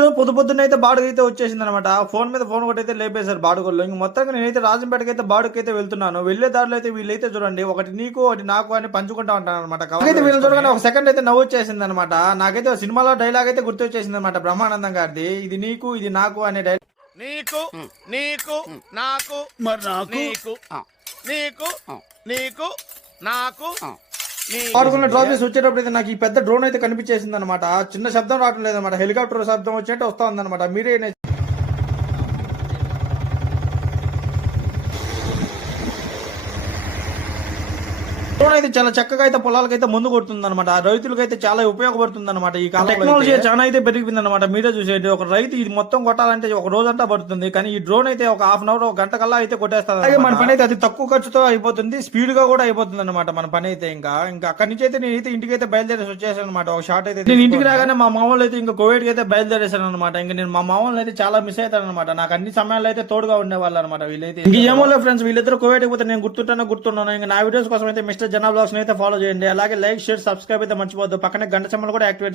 రోజు పొద్దున్న అయితే బాడుగ అయితే వచ్చేసింది అనమాట. ఫోన్ మీద ఫోన్ ఒకటి అయితే లేపేశారు బాడుగోళ్ళు. ఇంక మొత్తంగా నేనైతే రాజంపేటకి అయితే బాడుగకి వెళ్తున్నాను. వెళ్లే దారిలో అయితే వీళ్ళైతే చూడండి, ఒకటి నీకు ఒకటి నాకు అని పంచుకుంటా ఉంటాను అనమాట. అయితే వీళ్ళని చూడగానే ఒక సెకండ్ అయితే నవ్వు వచ్చేసింది అనమాట. నాకైతే సినిమాలో డైలాగ్ అయితే గుర్తొచ్చేసింది అనమాట, బ్రహ్మానందం గారిది. ఇది నీకు ఇది నాకు అనే డైలాగ్. నీకు నీకు నాకు మరి నాకు నీకు నీకు నీకు నాకు ఆడుకున్న డ్రాప్ చేసి వచ్చేటప్పుడు అయితే నాకు ఈ పెద్ద డ్రోన్ అయితే కనిపించేసింది అనమాట. చిన్న శబ్దం రావడం లేదన్నమాట, హెలికాప్టర్ శబ్దం వచ్చినట్టు వస్తా ఉందన్నమాట. మీరే డ్రోన్ అయితే చాలా చక్కగా అయితే పొలాలకైతే ముందు కొడుతుంది అనమాట. రైతులకు అయితే చాలా ఉపయోగపడుతుంది అనమాట. ఈ టెక్నాలజీ చాలా అయితే పెరిగిపోయింది అనమాట. మీరే చూసేది, ఒక రైతు ఇది మొత్తం కొట్టాలంటే ఒక రోజంతా పడుతుంది, కానీ ఈ డ్రోన్ అయితే ఒక హాఫ్ అన్ అవర్ ఒక గంట కల్లా అయితే కొట్టేస్తారు. అలాగే మన పని అయితే అది తక్కువ ఖర్చుతో అయిపోతుంది, స్పీడ్ గా కూడా అయిపోతుంది అనమాట మన పని అయితే. ఇంకా అక్కడి నుంచి అయితే నేనైతే ఇంటికి అయితే బయలుదేరేసి వచ్చేసాను అనమాట. ఒక షార్ట్ అయితే నేను ఇంటికి రాగానే మా మామూలు అయితే ఇంకా కోవిడ్ కి అయితే బయలుదేరేసాను అనమాట. ఇంకా నేను మా మామూలు అయితే చాలా మిస్ అవుతాను అనమాట. నాకు అన్ని సమయాల్లో అయితే తోడుగా ఉండేవాళ్ళు అనమాట వీళ్ళైతే. ఇంక ఏమో ఫ్రెండ్స్, వీళ్ళిద్దరు కోవిడ్ పోతే నేను గుర్తున్నాను. ఇంకా నా వీడియోస్ కోసం అయితే మిస్టర్ జనా బ్లాగ్స్ అయితే ఫాలో చేయండి. అలాగే లైక్ షేర్ సబ్స్క్రైబ్ అయితే మర్చిపోద్దు. పక్కనే గంట సింబల్ కూడా యాక్టివేట్